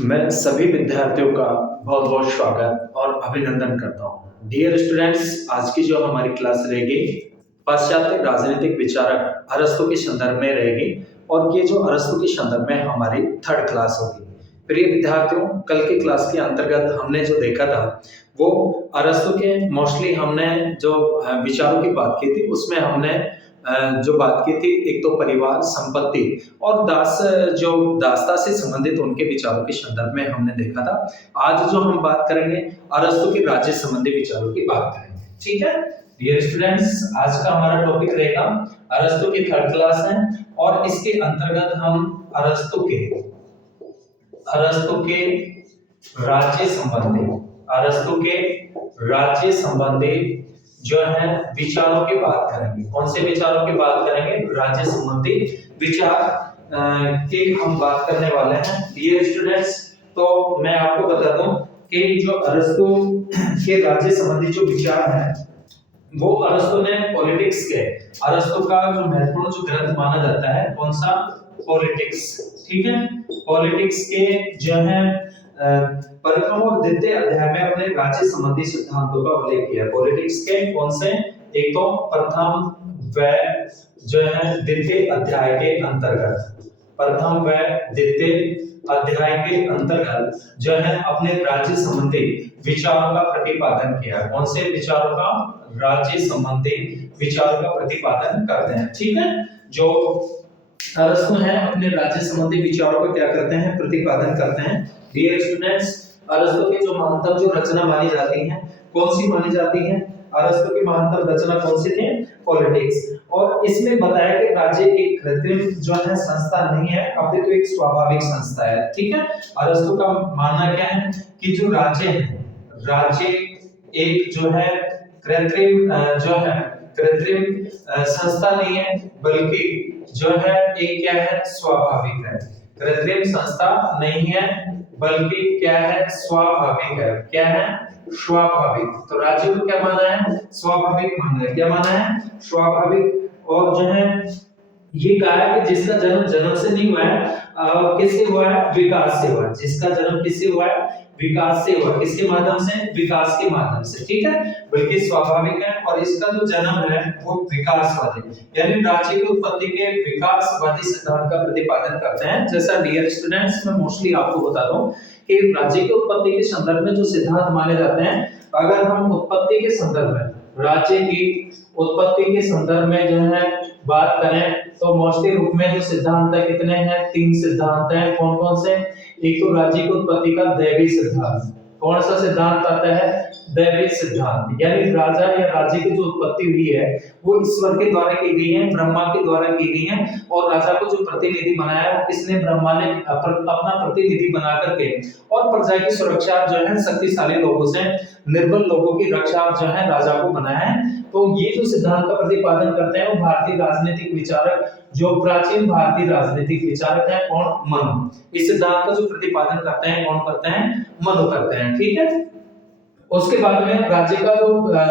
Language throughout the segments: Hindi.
मैं सभी विद्यार्थियों का बहुत बहुत स्वागत और अभिनंदन करता हूँ। डियर स्टूडेंट्स, आज की जो हमारी क्लास रहेगी पाश्चात्य राजनीतिक विचारक अरस्तु के संदर्भ में रहेगी और ये जो अरस्तु के संदर्भ में हमारी थर्ड क्लास होगी। प्रिय विद्यार्थियों, कल की क्लास के अंतर्गत हमने जो देखा था वो अरस्तु के मोस्टली हमने जो विचारों की बात की थी उसमें हमने जो बात की थी एक तो परिवार, संपत्ति और जो दासता से संबंधित उनके विचारों के संदर्भ में हमने देखा था। आज जो हम बात करेंगे अरस्तु के राज्य संबंधी विचारों की बात करेंगे। ठीक है डियर स्टूडेंट्स, आज का हमारा टॉपिक रहेगा अरस्तु की थर्ड क्लास है और इसके अंतर्गत हम अरस्तु के राज्य संबंधी जो है विचारों की बात करेंगे। कौन से विचारों की बात करेंगे? राज्य संबंधी विचार की हम बात करने वाले हैं डियर स्टूडेंट्स। तो मैं आपको बता दूं कि जो अरस्तु के राज्य संबंधी जो विचार है वो अरस्तु ने पॉलिटिक्स के, अरस्तु का जो महत्वपूर्ण जो ग्रंथ माना जाता है कौन सा? पॉलिटिक्स। ठीक है, पॉलिटिक्स के जो है प्रथम और द्वितीय अध्याय में अपने राज्य संबंधी सिद्धांतों का उल्लेख किया। पॉलिटिक्स के कौन से? एक तो प्रथम व जो है द्वितीय अध्याय के अंतर्गत, प्रथम व द्वितीय अध्याय के अंतर्गत जो है अपने राज्य संबंधी विचारों का प्रतिपादन किया। कौन से विचारों का? राज्य संबंधी विचारों का प्रतिपादन करते हैं। ठीक है, जो अरस्तु है अपने राज्य संबंधी विचारों को क्या करते हैं? प्रतिपादन करते हैं। डियर स्टूडेंट्स, अरस्तु की जो महत्तम जो रचना मानी जाती है कौन सी मानी जाती है? अरस्तु की महत्तम रचना कौन सी थी? पॉलिटिक्स। और इसमें बताया कि राज्य एक कृत्रिम जो है संस्था नहीं है, अपितु एक स्वाभाविक संस्था है। ठीक है, अरस्तु का मानना क्या है कि जो राज्य है, राज्य एक जो है कृत्रिम संस्था नहीं है बल्कि जो है एक क्या है? स्वाभाविक है। कृत्रिम संस्था नहीं है बल्कि क्या है? स्वाभाविक है। क्या है? स्वाभाविक। तो राज्य को क्या माना है? स्वाभाविक माना है। क्या माना है? स्वाभाविक। और जो है ये कहा है कि जिसका जन्म जन्म से नहीं हुआ है, किससे हुआ है? विकास से हुआ है। जिसका जन्म किससे हुआ है? विकास से हुआ। किसके माध्यम से? विकास के माध्यम से। ठीक है, बल्कि स्वाभाविक है और इसका जो जन्म है वो विकासवादी, यानी राज्य की उत्पत्ति के विकासवादी सिद्धांत का प्रतिपादन करते हैं। जैसा डियर स्टूडेंट्स मैं मोस्टली आपको बता दूं कि राज्य की उत्पत्ति के संदर्भ में जो सिद्धांत माने जाते हैं, अगर हम उत्पत्ति के संदर्भ में, राज्य की उत्पत्ति के संदर्भ में जो है बात करें तो मोस्टली रूप में जो सिद्धांत है कितने हैं? 3 सिद्धांत हैं। कौन कौन से? एक तो राज्य की उत्पत्ति का दैवी सिद्धांत। कौन सा सिद्धांत आता है? दैवी सिद्धांत, यानी राजा या राज्य की जो उत्पत्ति हुई है वो ईश्वर के द्वारा की गई है, ब्रह्मा के द्वारा की गई है और राजा को जो प्रतिनिधि बनाया है वो किसने? ब्रह्मा ने अपना प्रतिनिधि बना करके और प्रजा की सुरक्षा जो है शक्तिशाली लोगों से, निर्बल लोगों की रक्षा जो है राजा को बनाया है। तो ये जो सिद्धांत का प्रतिपादन करते हैं वो भारतीय राजनीतिक विचारक, जो प्राचीन भारतीय राजनीतिक विचारक है कौन? मनु। इस सिद्धांत का जो प्रतिपादन करते हैं कौन करते हैं? मनु करते हैं। ठीक है, उसके बाद में राज्य का जो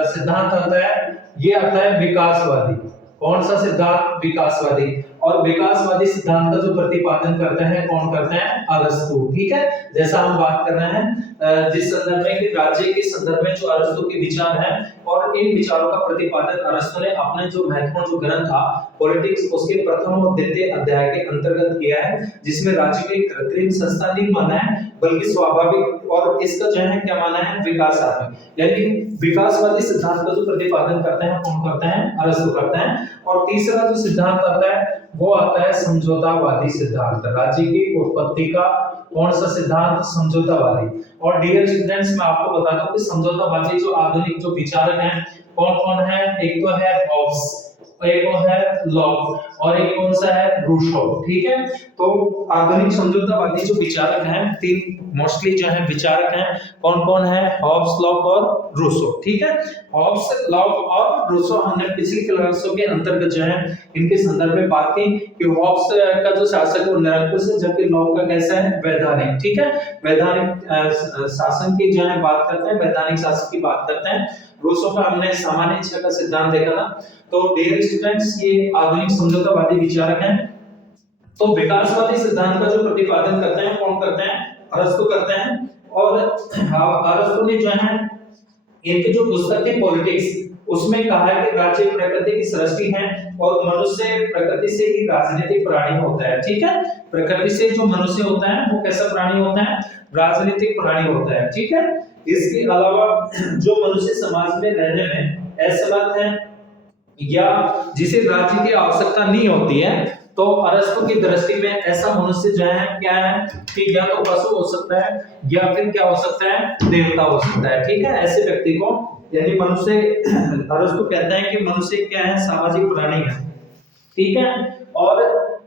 सिद्धांत आता है ये आता है विकासवादी। कौन सा सिद्धांत? विकासवादी। और विकासवादी सिद्धांत का जो प्रतिपादन करते हैं कौन करते हैं? अरस्तु। ठीक है, जैसा हम बात कर रहे हैं जिस संदर्भ में कि राज्य के संदर्भ में जो अरस्तु के विचार हैं और इन विचारों का प्रतिपादन अरस्तु ने अपने जो महत्वपूर्ण जो ग्रंथ था पॉलिटिक्स उसके प्रथम और द्वितीय अध्याय के अंतर्गत किया है, जिसमें राज्य को एक कृत्रिम संस्था नहीं माना है बल्कि स्वाभाविक, और इसका जो है क्या माना है? विकासात्मक, यानी विकासवादी सिद्धांत का जो प्रतिपादन करते हैं कौन करते हैं? अरस्तु करते हैं। और तीसरा जो सिद्धांत आता है वो आता है समझौतावादी सिद्धांत। राज्य की उत्पत्ति का कौन सा सिद्धांत? समझौतावादी। और डियर स्टूडेंट्स मैं आपको बता दूं कि समझौतावादी जो आधुनिक जो विचारक हैं कौन कौन है? एक तो है हॉब्स, एक है लॉक और एक कौन सा है? रूसो। ठीक है, तो आधुनिक समझौतावादी जो विचारक हैं, 3 मोस्टली जो है विचारक हैं कौन कौन है? हॉब्स, लॉक और रूसो। ठीक है, हॉब्स, लॉक और रूसो हमने पिछली क्लासों के अंतर्गत जो है इनके संदर्भ में बात की कि हॉब्स का जो शासक वो निरंकुश है जबकि लॉक का कैसा है? वैधानिक। ठीक है, वैधानिक शासन की जो है बात करते हैं, वैधानिक शासन की बात करते हैं। रूसो का हमने सामान्य इच्छा का सिद्धांत देखा था। तो डियर स्टूडेंट्स ये आधुनिक समझौतावादी विचारक हैं। तो विकासवादी सिद्धांत का जो प्रतिपादन करते हैं कौन करते हैं? अरस्तु करते हैं। और अरस्तु ने जो है इनकी जो पुस्तक है पॉलिटिक्स, उसमें कहा है कि राज्य प्रकृति की सृष्टि है और मनुष्य प्रकृति से ही राजनीतिक प्राणी होता है। ठीक है, प्रकृति से जो मनुष्य होता है वो कैसा प्राणी होता है, राजनीतिक प्राणी होता है। ठीक है, इसके अलावा जो मनुष्य समाज में रहने में असमर्थ है या जिसे राज्य की आवश्यकता नहीं होती है, तो अरस्तु की दृष्टि में ऐसा मनुष्य जो है क्या है कि या तो पशु हो सकता है या फिर क्या हो सकता है, देवता हो सकता है। ठीक है, ऐसे व्यक्ति को यानी मनुष्य, अरस्तु कहते हैं कि मनुष्य क्या है, सामाजिक प्राणी है। ठीक है, और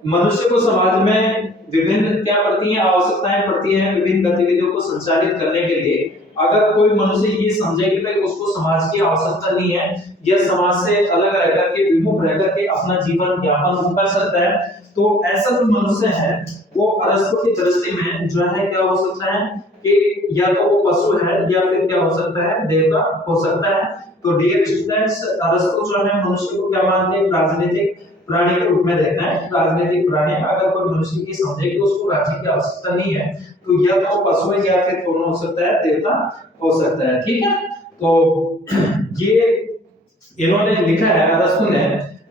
मनुष्य को समाज में विभिन्न क्या पड़ती है, आवश्यकताएं पड़ती हैं विभिन्न गतिविधियों को संचालित करने के लिए। अगर कोई मनुष्य ये समझे कि भाई उसको समाज की आवश्यकता नहीं है या समाज से अलग रहकर के, विमुख रहकर के अपना जीवन यापन कर सकता है, तो ऐसा जो मनुष्य है वो अरस्तु की दृष्टि में जो है क्या हो सकता है कि या तो वो पशु है या फिर क्या हो सकता है, देवता हो सकता है। तो डियर स्टूडेंट्स, अरस्तु जो है मनुष्य को क्या मानते हैं, राजनीतिक प्राणी के रूप में देखते हैं, राजनीतिक प्राणी। अगर कोई मनुष्य की समझे कि उसको राज्य की आवश्यकता नहीं है, तो या तो पशु है या फिर कौन हो सकता है, देवता हो सकता है। ठीक है, तो ये इन्होंने लिखा है, अरस्तु ने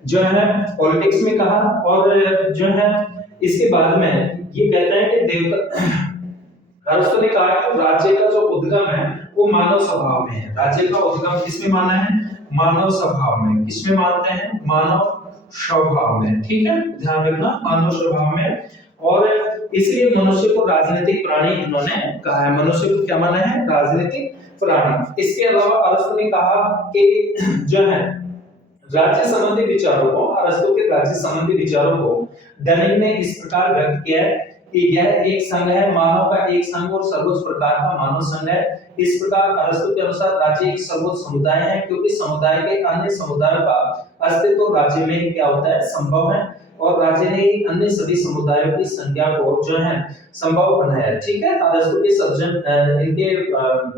जो है पॉलिटिक्स में कहा। और जो है इसके बाद में ये कहते हैं कि देवता, अरस्तु ने कहा कि राज्य का जो उद्गम है वो मानव स्वभाव में है। राज्य का उद्गम किसमें माना है, मानव स्वभाव में। किसमें मानते हैं, मानव स्वभाव में। ठीक है, ध्यान रखना, मानव स्वभाव में। और इसलिए मनुष्य को राजनीतिक प्राणी इन्होंने कहा है, मनुष्य को क्या माना है, राजनीतिक प्राणी। इसके अलावा अरस्तु ने कहा कि जो है राज्य संबंधी विचारों को, अरस्तु के राज्य संबंधी विचारों को डनिंग ने इस प्रकार व्यक्त किया है कि यह एक संघ है, मानव का एक संघ और सर्वोच्च प्रकार का मानव संघ है। इस प्रकार अरस्तु के अनुसार राज्य एक सर्वोच्च समुदाय है, क्योंकि समुदाय के अन्य समुदायों का अस्तित्व राज्य में ही क्या होता है, संभव है, और राज्य ने अन्य सभी समुदायों की संख्या को जो है संभव बनाया है। ठीक है, अरस्तु के सज्जन इनके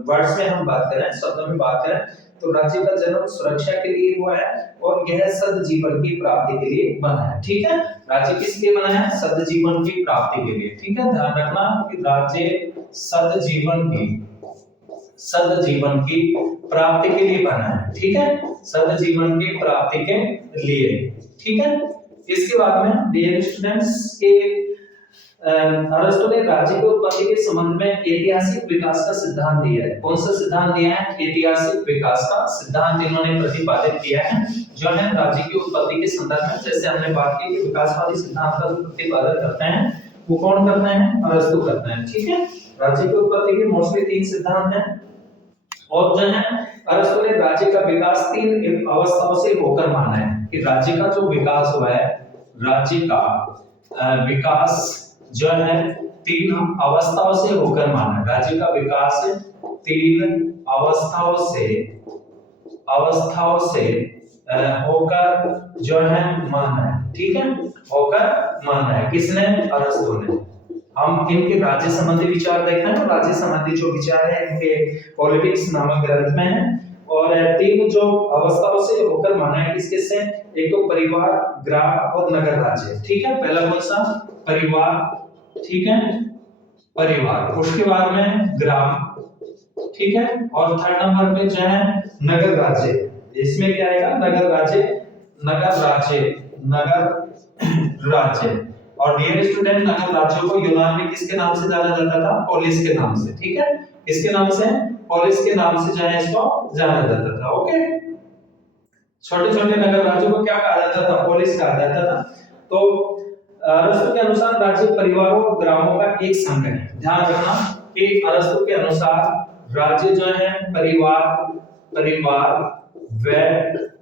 वर्ड्स में हम बात करें, शब्दों में बात करें, तो राज्य का जन्म सुरक्षा के लिए हुआ है और यह सद जीवन की प्राप्ति के लिए बना है। ठीक है, राज्य किस लिए बना है, सद जीवन की प्राप्ति के लिए। ठीक है, ध्यान रखना कि राज्य सद जीवन की प्राप्ति के लिए बना है। ठीक है, सद जीवन की प्राप्ति के लिए। ठीक है, इसके बाद में डियर स्टूडेंट्स के अरस्तु ने राज्य की उत्पत्ति के संबंध में ऐतिहासिक विकास का सिद्धांत दिया है। कौन सा सिद्धांत दिया है, ऐतिहासिक विकास का सिद्धांत इन्होंने प्रतिपादित किया है, जो है राज्य की उत्पत्ति के संदर्भ में। जैसे हमने बात की कि विकासवादी सिद्धांत का जो प्रतिपादन करते हैं वो कौन करते हैं, अरस्तु करते हैं। ठीक है, राज्य की उत्पत्ति के मोस्टली 3 सिद्धांत हैं, और जो है अरस्तु ने राज्य का विकास 3 अवस्थाओं से होकर माना है कि राज्य का जो विकास हुआ है, राज्य का विकास जो है 3 अवस्थाओं से होकर माना है। राज्य का विकास 3 अवस्थाओं से होकर जो है माना है। ठीक है, होकर माना है, किसने, अरस्तु ने। हम इनके राज्य संबंधी विचार देखते हैं, तो राज्य संबंधी जो विचार है इनके पॉलिटिक्स नामक ग्रंथ में है। और 3 जो अवस्थाओं से होकर माना है, किसके से, एक तो परिवार, ग्राम और नगर राज्य। ठीक है, पहला कौन सा, परिवार। ठीक है, परिवार, उसके बाद में ग्राम। ठीक है, और 3rd नंबर पे जो है नगर राज्य। इसमें क्या आएगा, नगर राज्य, नगर राज्य, नगर राज्य। और डियर स्टूडेंट, नगर राज्यों को यूनान में किसके नाम से जाना जाता था, पोलिस के नाम से। ठीक है, इसके नाम से, पोलिस के नाम से जो है इसको जाना जाता था। ओके, छोटे छोटे नगर राज्यों को क्या कहा जाता था, पोलिस कहा जाता था। तो अरस्तु के अनुसार राज्य परिवारों और ग्रामों का एक संघ है। ध्यान रखना कि अरस्तु के अनुसार राज्य जो है परिवार व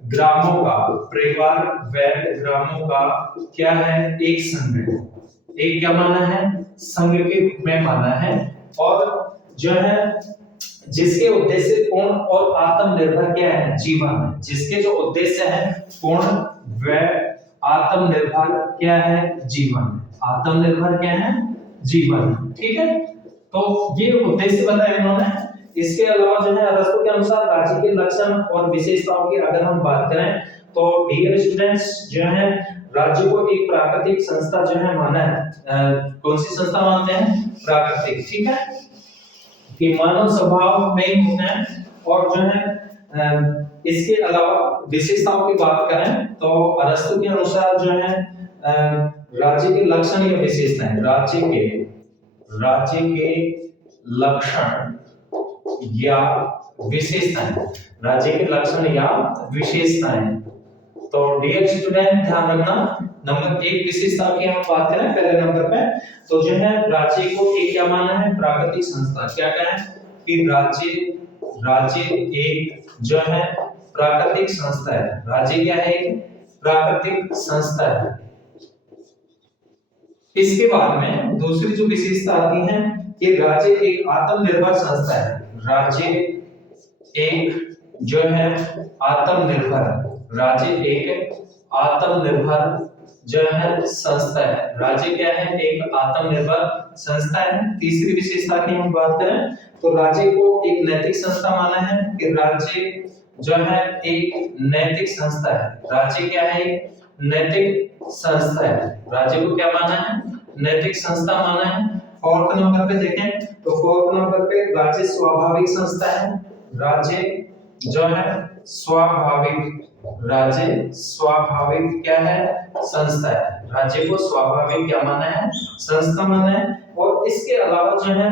ग्रामों का, परिवार व ग्रामों का क्या है, एक संघ है। एक क्या माना है, संघ के रूप में माना है, और जो है जिसके उद्देश्य पूर्ण और आत्मनिर्भर क्या है, जीवन है। जिसके जो उद्देश्य है पूर्ण व आत्मनिर्भर क्या है, जीवन। आत्मनिर्भर क्या है, जीवन। ठीक है, तो ये उद्देश्य बताया इन्होंने। इसके अलावा जो है अरस्तु के अनुसार राज्य के लक्षण और विशेषताओं की अगर हम बात करें, तो डियर स्टूडेंट्स जो है राज्य को एक प्राकृतिक संस्था जो है माना है। कौन सी संस्था मानते हैं? प्राकृतिक। ठीक है, कि मानव स्वभाव में ही होते हैं। और जो है इसके अलावा विशेषताओं की बात करें तो अरस्तु के अनुसार जो है राज्य के लक्षण या विशेषताएं, राज्य के लक्षण या विशेषताएं, राज्य के लक्षण या विशेषताएं। तो डियर स्टूडेंट ध्यान रखना, नंबर 1 विशेषता की हम बात करें पहले नंबर पे, तो जो है राज्य को एक क्या माना है? प्राकृतिक संस्था। क्या कहें कि राज्य एक जो है प्राकृतिक संस्था है। राज्य क्या है? एक प्राकृतिक संस्था है। इसके बाद में दूसरी जो विशेषता आती है कि राज्य एक आत्मनिर्भर संस्था है। राज्य एक जो है आत्मनिर्भर, राज्य एक आत्मनिर्भर जो है संस्था है। राज्य क्या है? एक आत्मनिर्भर संस्था है। तीसरी विशेषता की हम बात करें तो राज्य को एक नैतिक संस्था माना है कि राज्य जो है एक नैतिक संस्था है। राज्य क्या है? एक नैतिक संस्था है। राज्य को क्या माना है? नैतिक संस्था माना है। फोर्थ नंबर पे देखें तो फोर्थ नंबर पे राज्य स्वाभाविक संस्था है। राज्य जो है स्वाभाविक, राज्य स्वाभाविक क्या है? संस्था है। राज्य को स्वाभाविक क्या माना है? संस्था माना है। और इसके अलावा जो है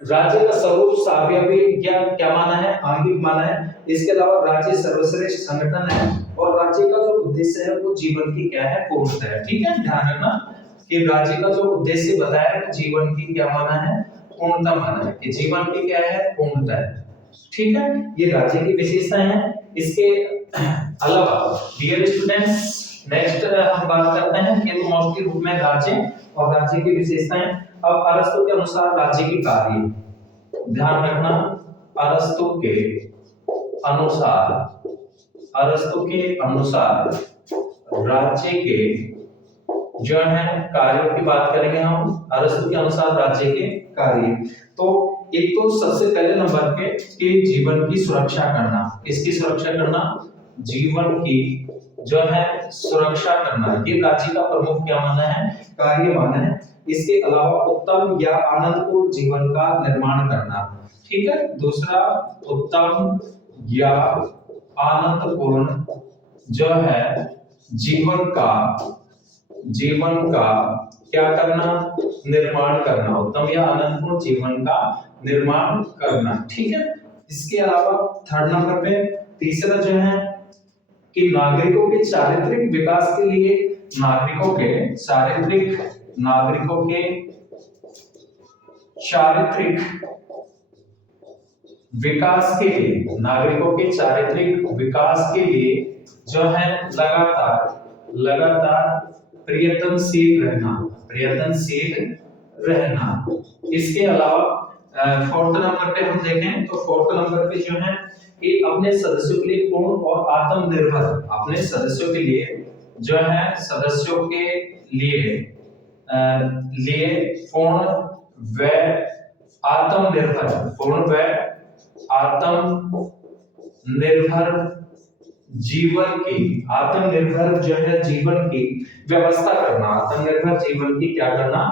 राज्य का स्वरूप सावयवी या क्या माना है? आंगिक माना है। इसके अलावा राज्य सर्वश्रेष्ठ संगठन है और राज्य का जो उद्देश्य है वो जीवन की क्या है? पूर्णता है। ठीक है, ध्यान रखना कि राज्य का जो उद्देश्य बताया है जीवन की क्या माना है? पूर्णता माना है, कि जीवन की क्या है? पूर्णता है। ठीक है, ये राज्य की विशेषताएं हैं। इसके अलावा डियर स्टूडेंट्स नेक्स्ट हम बात करते हैं कि मोस्टली रूप में राज्य और राज्य की विशेषताएं। अब अरस्तु के अनुसार राज्य की कार्य, ध्यान रखना, अरस्तु के अनुसार राज्य के जो है कार्यों की बात करेंगे हम। अरस्तु के अनुसार राज्य के कार्य, तो एक तो सबसे पहले नंबर पे कि जीवन की सुरक्षा करना। किसकी सुरक्षा करना? जीवन की जो है सुरक्षा करना, ये राज्य का प्रमुख क्या माना है? कार्य माना है। इसके अलावा उत्तम या आनंदपूर्ण जीवन का निर्माण करना। ठीक है, दूसरा उत्तम या आनंदपूर्ण जो है जीवन का क्या करना? निर्माण करना। उत्तम या आनंदपूर्ण जीवन का निर्माण करना। ठीक है, इसके अलावा थर्ड नंबर पे तीसरा जो है कि नागरिकों के चारित्रिक विकास के लिए नागरिकों के चारित्रिक विकास के लिए, नागरिकों के चारित्रिक विकास के लिए जो है लगातार प्रयत्नशील रहना। इसके अलावा फोर्थ नंबर पे हम देखें तो फोर्थ नंबर पे जो है कि अपने सदस्यों के लिए पूर्ण और आत्मनिर्भर, अपने सदस्यों के लिए जो है सदस्यों के लिए पूर्ण व आत्मनिर्भर जीवन की व्यवस्था करना। आत्मनिर्भर जीवन की क्या करना?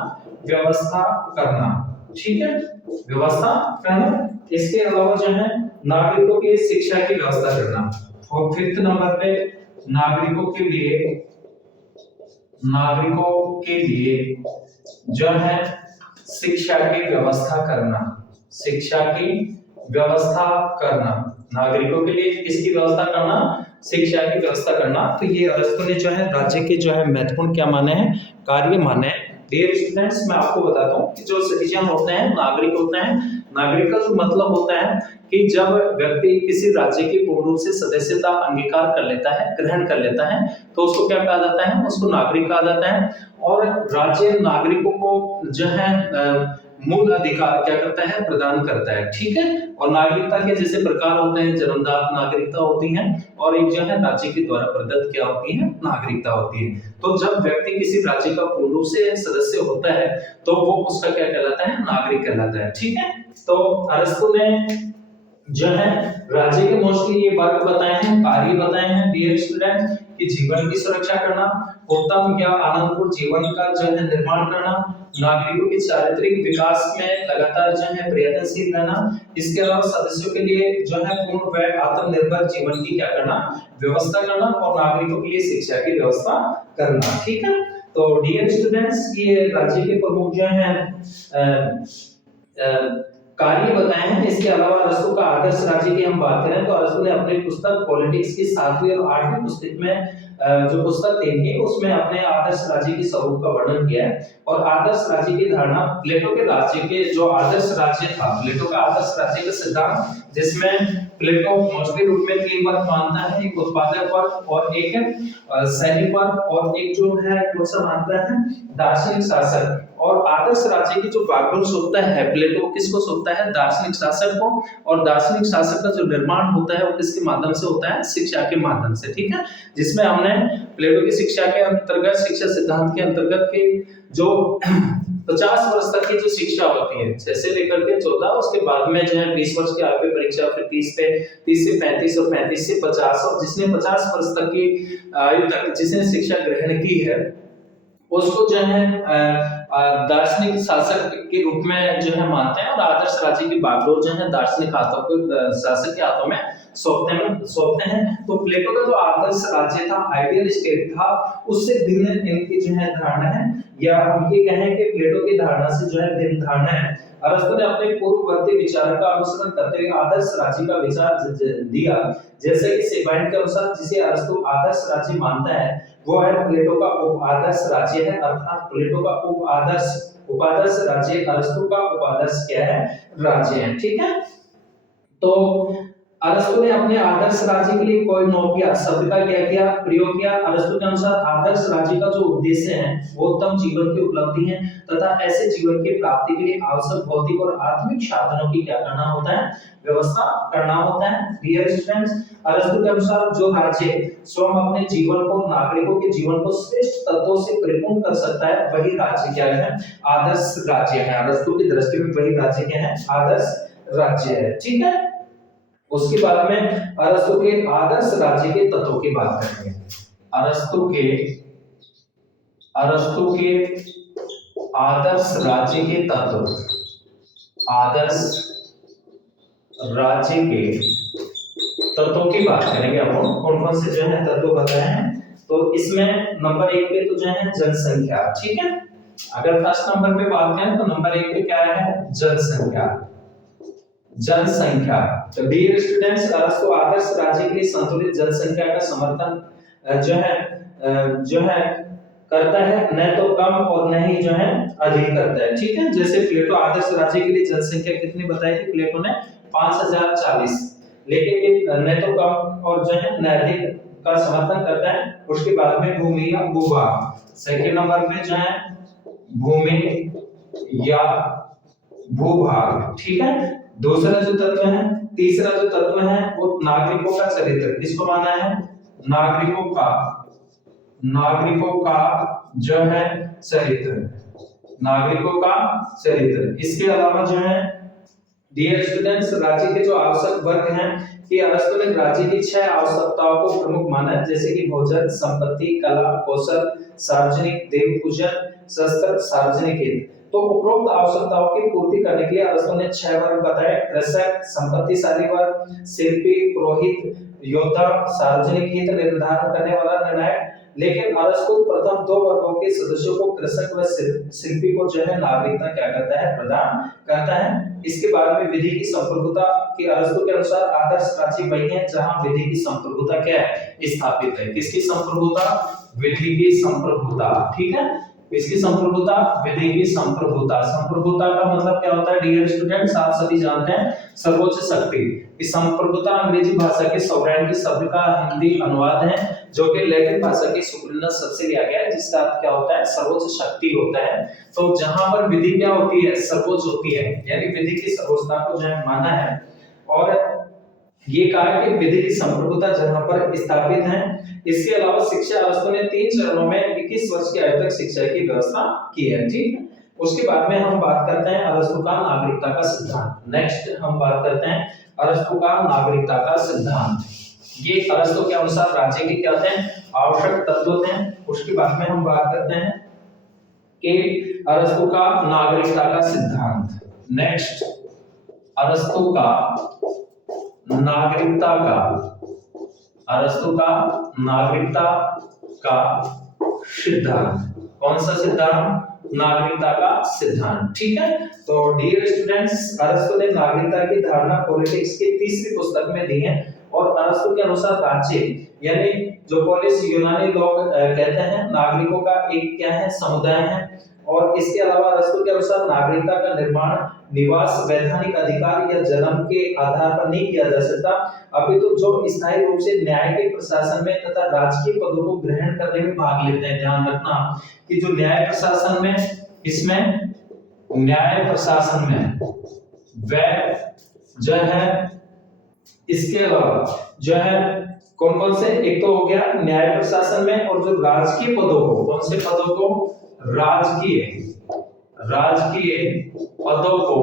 व्यवस्था करना। ठीक है, व्यवस्था करना। इसके अलावा जो है नागरिकों की शिक्षा की व्यवस्था करना। और फिफ्थ नंबर पे नागरिकों के लिए जो है शिक्षा की व्यवस्था करना। नागरिकों के लिए किसकी व्यवस्था करना? शिक्षा की व्यवस्था करना। तो ये अरस्तु ने जो है राज्य के जो है महत्वपूर्ण क्या माने हैं? कार्य माने हैं। डियर स्टूडेंट्स, मैं आपको बताता हूँ कि जो सिटीजन होते हैं, नागरिक होते हैं, नागरिक का जो मतलब होता है कि जब व्यक्ति किसी राज्य की पूर्ण रूप से सदस्यता अंगीकार कर लेता है, ग्रहण कर लेता है, तो उसको क्या कहा जाता है? उसको नागरिक कहा जाता है। और राज्य नागरिकों को जो है मूल अधिकार क्या करता है? प्रदान करता है। ठीक है, और नागरिकता के जैसे प्रकार होते हैं, जन्मजात नागरिकता होती है और एक जो है राज्य के द्वारा प्रदत्त क्या होती है? नागरिकता होती है। तो जब व्यक्ति किसी राज्य का पूर्ण रूप से सदस्य होता है तो वो उसका क्या कहलाता है? नागरिक कहलाता है। ठीक है, तो अरस्तु ने जो है राज्य के मोस्टली ये वर्ग बताए हैं, कार्य बताए हैं डियर स्टूडेंट, कि जीवन की सुरक्षा करना, उत्तम या आनंदपूर्ण जीवन का जो है निर्माण करना, नागरिकों के चारित्रिक विकास में लगातार जो है प्रयत्नशील रहना, इसके अलावा सदस्यों के लिए जो है पूर्ण व आत्मनिर्भर जीवन की क्या करना, व्यवस्था करना, और नागरिकों के लिए शिक्षा की व्यवस्था करना। ठीक है, तो डियर स्टूडेंट्स, ये राज्य के प्रमुख जो हैं कार्य बताए हैं। इसके अलावा अरस्तु का आदर्श राज्य की हम बात करें तो अरस्तु ने अपनी पुस्तक पॉलिटिक्स की 7वीं और 8वीं पुस्तक में जो पुस्तक लिखी है उसमें अपने आदर्श राज्य की स्वरूप का वर्णन किया है। और आदर्श राज्य की धारणा प्लेटो के राज्य के जो आदर्श राज्य था, प्लेटो का आदर्श राज्य का सिद्धांत, जिसमें प्लेटो मोस्टली रूप में 3 वर्ग मानता है, एक उत्पादक वर्ग और एक सैनिक वर्ग और एक जो है कौन सा मानता है, दार्शनिक शासक। और आदर्श राज्य की जो बागडोर सोचता है प्लेटो, किसको सोचता है, दार्शनिक शासक को। और दार्शनिक शासक का जो निर्माण होता है वो किसके माध्यम से होता है, शिक्षा के माध्यम से। ठीक है, जिसमें हमने प्लेटो की शिक्षा के अंतर्गत, शिक्षा सिद्धांत के अंतर्गत के जो 50 वर्ष तक की जो शिक्षा होती है, 6 से लेकर के 14, उसके बाद में जो है 20 वर्ष की आयु पे परीक्षा, फिर 30 से 35 और 35 से 50, और जिसने 50 वर्ष तक की आयु तक जिसने शिक्षा ग्रहण की है उसको जो है दार्शनिक शासक के रूप में जो है मानते हैं। और आदर्श राज्य की बागडोर जो है दार्शनिक हाथों को, शासक के हाथों में सौंपते हैं। तो प्लेटो का जो आदर्श राज्य था, आइडियल स्टेट था, उससे भिन्न इनकी जो है धारणा है, या हम ये कहें कि प्लेटो की धारणा से जो है भिन्न धारणा है। अरस्तु ने अपने पूर्ववर्ती विचार का अनुसरण करते हुए आदर्श राज्य का विचार दिया, जैसे कि सेबाइन के अनुसार जिसे अरस्तु आदर्श राज्य मानता है वो है प्लेटो का उपादर्श राज्य है, अर्थात प्लेटो का उपादर्श राज्य अरस्तु का उपादर्श क्या है, राज्य है। ठीक है, तो अरस्तु ने अपने आदर्श राज्य के लिए कोई नोकिया शब्द का क्या किया, प्रयोग किया। अरस्तु के अनुसार आदर्श राज्य का जो उद्देश्य है वो उत्तम जीवन की उपलब्धि है तथा ऐसे जीवन की प्राप्ति के लिए आवश्यक भौतिक और आत्मिक साधनों की क्या करना होता है, व्यवस्था करना होता है। डियर स्टूडेंट्स, अरस्तु के अनुसार जो राज्य स्वयं अपने जीवन को, नागरिकों के जीवन को श्रेष्ठ तत्वों से परिपूर्ण कर सकता है वही राज्य क्या है, आदर्श राज्य है। अरस्तु की दृष्टि में वही राज्य क्या है, आदर्श राज्य है। ठीक है, उसके बाद में अरस्तु के आदर्श राज्य के तत्वों की बात करेंगे। अरस्तु के आदर्श राज्य के तत्व, आदर्श राज्य के तत्वों की बात करेंगे। अब कौन कौन से जो है तत्व बताए हैं, तो इसमें नंबर 1 पे तो जो है जनसंख्या। ठीक है, अगर फर्स्ट नंबर पे बात करें तो नंबर 1 पे क्या है, जनसंख्या। तो डियर स्टूडेंट्स, अरस्तु आदर्श राज्य के लिए संतुलित जनसंख्या का समर्थन जो है करता है, न तो कम और न ही जो है अधिक करता है। ठीक है, जैसे प्लेटो आदर्श राज्य के लिए जनसंख्या कितनी बताई थी प्लेटो ने, 5040, लेकिन ये न तो कम और जो है न अधिक का समर्थन करता है। उसके बाद में भूमि या भूभाग, सेकंड नंबर पे जो है भूमि या भूभाग। ठीक है, दूसरा जो तत्व है, तीसरा जो तत्व है वो नागरिकों का चरित्र। किसको माना है, नागरिकों का जो है चरित्र, नागरिकों का चरित्र। इसके अलावा जो है डियर स्टूडेंट्स, राज्य के जो आवश्यक वर्ग हैं कि अरस्तु ने राज्य की 6 आवश्यकताओं को प्रमुख माना है, जैसे कि भोजन, संपत्ति, कला, कौशल, सार्वजनिक देव पूजन, शस्त्र, सार्वजनिक हित। तो उपरोक्त आवश्यकताओं की पूर्ति करने के लिए अरस्तु ने 6 वर्ग बताए, कृषक, संपत्तिशाली वर्ग, शिल्पी, पुरोहित, योद्धा, सार्वजनिक हित निर्धारण करने वाला निर्णायक। लेकिन अरस्तु प्रथम 2 वर्गों के सदस्यों को, कृषक व शिल्पी को जो है नागरिकता क्या करता है, प्रदान करता है। इसके बाद में विधि की संप्रभुता कि अरस्तु के अनुसार आदर्श राज्य वही है जहां विधि की संप्रभुता क्या है, स्थापित है। किसकी संप्रभुता, विधि की संप्रभुता। ठीक है, इसकी संप्रभुता, विधि की संप्रभुता। संप्रभुता का मतलब क्या होता है डियर स्टूडेंट्स, आप सभी जानते हैं, सर्वोच्च शक्ति। इस संप्रभुता अंग्रेजी भाषा के सॉवरेनिटी शब्द का हिंदी अनुवाद है, जो कि लैटिन भाषा के सुप्रीमनेस शब्द से लिया गया है, जिसका अर्थ क्या होता है, सर्वोच्च शक्ति होता है। तो जहां पर विधि क्या होती है, सर्वोच्च होती है, यानी विधि की सर्वोच्चता को जो है माना है। और ये कहा कि विधि की संप्रभुता जहां पर स्थापित है। इसके अलावा शिक्षा अरस्तु ने 3 चरणों में 21 वर्ष की आयु तक शिक्षा की व्यवस्था की है। ठीक है, उसके बाद में हम बात करते हैं अरस्तु का नागरिकता का सिद्धांत। नेक्स्ट हम बात करते हैं अरस्तु का नागरिकता का सिद्धांत। ये अरस्तु के अनुसार राज्य के क्या थे, आवश्यक तत्व थे। उसके बाद में हम बात करते हैं कि अरस्तु का नागरिकता का सिद्धांत। नेक्स्ट, अरस्तु का नागरिकता का, अरस्तु का नागरिकता का सिद्धांत। कौन सा सिद्धांत, नागरिकता का सिद्धांत। ठीक है, तो डियर स्टूडेंट्स, अरस्तु ने नागरिकता की धारणा पॉलिटिक्स की तीसरी पुस्तक में दी है। और अरस्तु के अनुसार राज्य यानी जो पोलिस यूनानी लोग कहते हैं नागरिकों का एक क्या है, समुदाय है। और इसके अलावा अरस्तु के अनुसार नागरिकता का निर्माण निवास, वैधानिक अधिकार या जन्म के आधार पर नहीं किया जा सकता, अपितु जो स्थायी रूप से न्याय के प्रशासन में तथा राजकीय पदों को ग्रहण करने में भाग लेते हैं। ध्यान रखना कि जो न्याय प्रशासन में, इसमें न्याय प्रशासन में वह जो है, इसके अलावा जो है कौन कौन से, एक तो हो गया न्याय प्रशासन में, और जो राजकीय पदों को, कौन से पदों को, राजकीय पदों को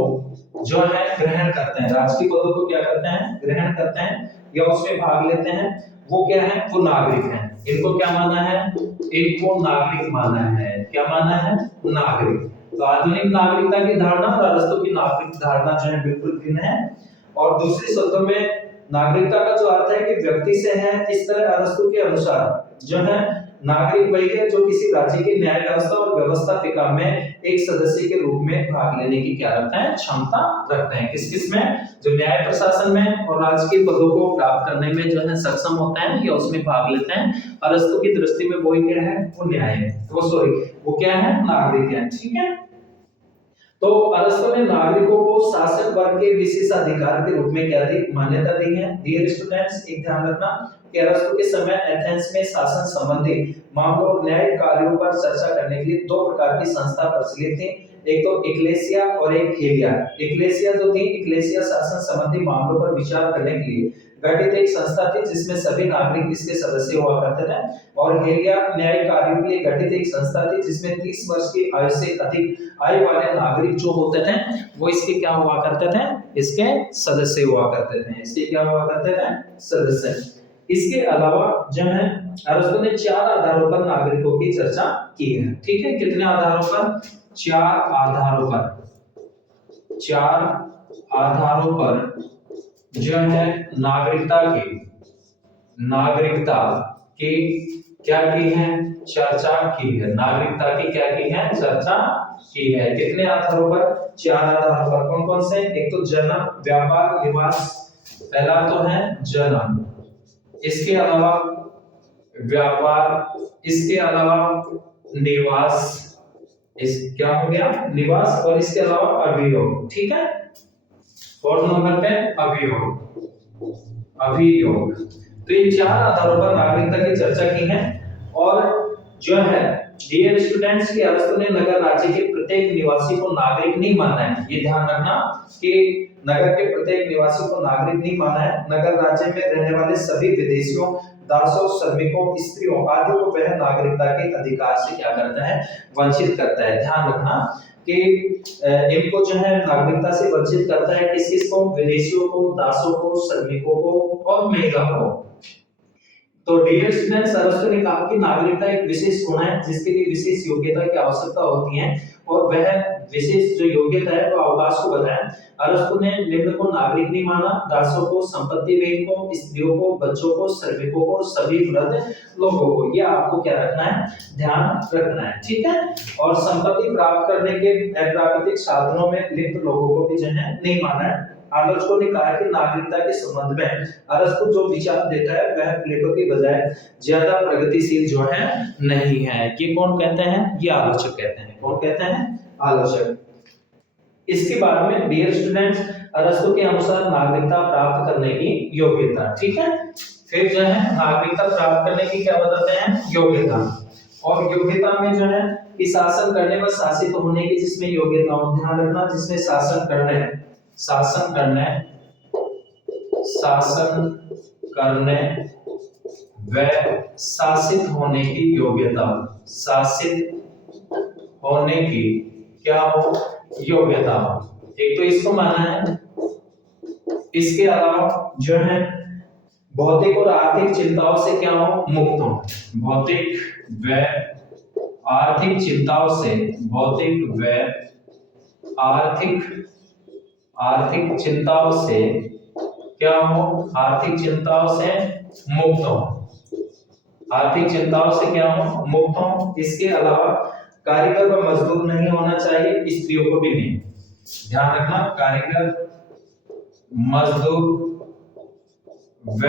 जो है ग्रहण करते हैं, राजकीय पदों को क्या करते हैं, ग्रहण करते हैं या उसमें भाग लेते हैं, वो क्या है, वो नागरिक हैं। इनको क्या माना है, इनको नागरिक माना है। क्या माना है, नागरिक। तो आधुनिक नागरिकता की धारणा और अरस्तु की नागरिक धारणा जो है बिल्कुल भिन्न है। और दूसरे शब्दों में नागरिकता का जो अर्थ है कि व्यक्ति से है, इस तरह अरस्तु के अनुसार जो है नागरिक वही है जो किसी राज्य की न्याय व्यवस्था और व्यवस्थापिका में एक सदस्य के रूप में भाग लेने की क्या रखता है, क्षमता रखते हैं। किस किस में, जो न्याय प्रशासन में और राजकीय पदों को प्राप्त करने में जो है सक्षम होते हैं या उसमें भाग लेते हैं। अरस्तु की दृष्टि में वही क्या है, वो न्याय है, वो क्या है, नागरिक है। ठीक है, तो अरस्तु ने नागरिकों को शासक वर्ग के विशेषाधिकार के रूप में क्या दी, मान्यता दी है। डियर स्टूडेंट्स, एक ध्यान रखना कि अरस्तु के समय एथेंस में शासन संबंधी मामलों और न्यायिक कार्यों पर चर्चा करने के लिए दो प्रकार की संस्था प्रचलित थी, एक तो इक्लेसिया और एक हेलिया। इक्लेसिया जो थी, इक्लेसिया शासन संबंधी मामलों पर विचार करने के लिए गठित एक संस्था थी जिसमें सभी नागरिक इसके सदस्य हुआ करते थे। और हेलिया न्यायिक कार्यों के लिए गठित एक संस्था थी जिसमें 30 वर्ष की आयु से अधिक आयु वाले नागरिक जो होते थे वो इसके क्या हुआ करते थे, इसके सदस्य हुआ करते थे। इसके क्या हुआ करते थे, सदस्य। इसके अलावा जो है अरस्तु ने 4 आधारों पर नागरिकों की चर्चा की है। ठीक है, कितने आधारों पर, 4 आधारों पर, 4 आधारों पर जो है नागरिकता की क्या की है, चर्चा की है। नागरिकता की क्या की है, चर्चा की है। कितने आधारों पर, 4 आधारों पर। कौन कौन से, एक तो जन्म, व्यापार, निवास। पहला तो है जन्म, इसके अलावा व्यापार, इसके अलावा निवास, इस क्या हो गया, निवास, और इसके अलावा अभियोग। ठीक है, 4 नंबर पे अभियोग। तो इन 4 आधारों पर नागरिकता की चर्चा की है। और जो है डियर स्टूडेंट्स की अरस्तु ने नगर राज्य के प्रत्येक निवासी को नागरिक नहीं माना है। ये ध्यान रखना कि नगर के प्रत्येक निवासी को नागरिक नहीं माना है। नगर राज्य में रहने वाले सभी विदेशियों, दासों, श्रमिकों, स्त्रियों आदि को वह नागरिकता के अधिकार से क्या करता है, वंचित करता है। ध्यान रखना कि इनको जो है नागरिकता से वंचित करता है, किस किस को, विदेशियों को, दासों को, श्रमिकों को और महिला को। तो डियर स्टूडेंट्स, अरस्तु ने कहा कि नागरिकता एक विशेष गुण है जिसके लिए विशेष योग्यता की आवश्यकता होती है, और वह विशेष जो योग्यता है वो अवकाश को बताया। अरस्तु ने निम्न को नागरिक नहीं माना, दासों को, संपत्ति विहीन को, स्त्रियों को, बच्चों को, श्रमिकों को, सभी वृद्ध लोगों को। ये आपको क्या रखना है, ध्यान रखना है। ठीक है, और संपत्ति प्राप्त करने के प्राकृतिक साधनों में लिप्त लोगों को भी जो है नहीं माना है। आलोचकों ने कहा कि नागरिकता के संबंध में अरस्तु जो विचार देता है वह प्लेटो की बजाय ज्यादा प्रगतिशील जो है नहीं है। ये कौन कहते हैं, ये आलोचक कहते हैं। कौन कहते हैं, आलोचक। इसके बाद में डियर स्टूडेंट्स, अरस्तु के अनुसार नागरिकता प्राप्त करने की योग्यता। ठीक है, फिर जो है नागरिकता प्राप्त करने की क्या बताते हैं, योग्यता। और योग्यता में जो है कि शासन करने व शासित होने की जिसमें योग्यता हो। ध्यान रखना, जिसमें शासन करने व शासित होने की योग्यता, शासित होने की क्या हो, योग्यता। एक तो इसको माना है। इसके अलावा जो है भौतिक और आर्थिक चिंताओं से क्या हो, मुक्त हो। भौतिक व आर्थिक चिंताओं से, भौतिक व आर्थिक चिंताओं से क्या हो, आर्थिक चिंताओं से मुक्त हो। आर्थिक चिंताओं से क्या हो, मुक्त हो। इसके अलावा कारीगर व मजदूर नहीं होना चाहिए, स्त्रियों को भी नहीं। ध्यान रखना, कारीगर, मजदूर व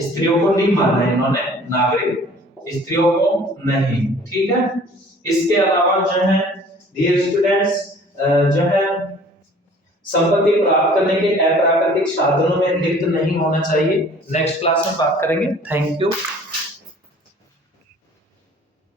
स्त्रियों को नहीं माना है इन्होंने नागरिक, स्त्रियों को नहीं, ठीक है। इसके अलावा जो है डियर स्टूडेंट्स, जो है संपत्ति प्राप्त करने के अप्राकृतिक साधनों में लिप्त नहीं होना चाहिए। नेक्स्ट क्लास में बात करेंगे। Thank you.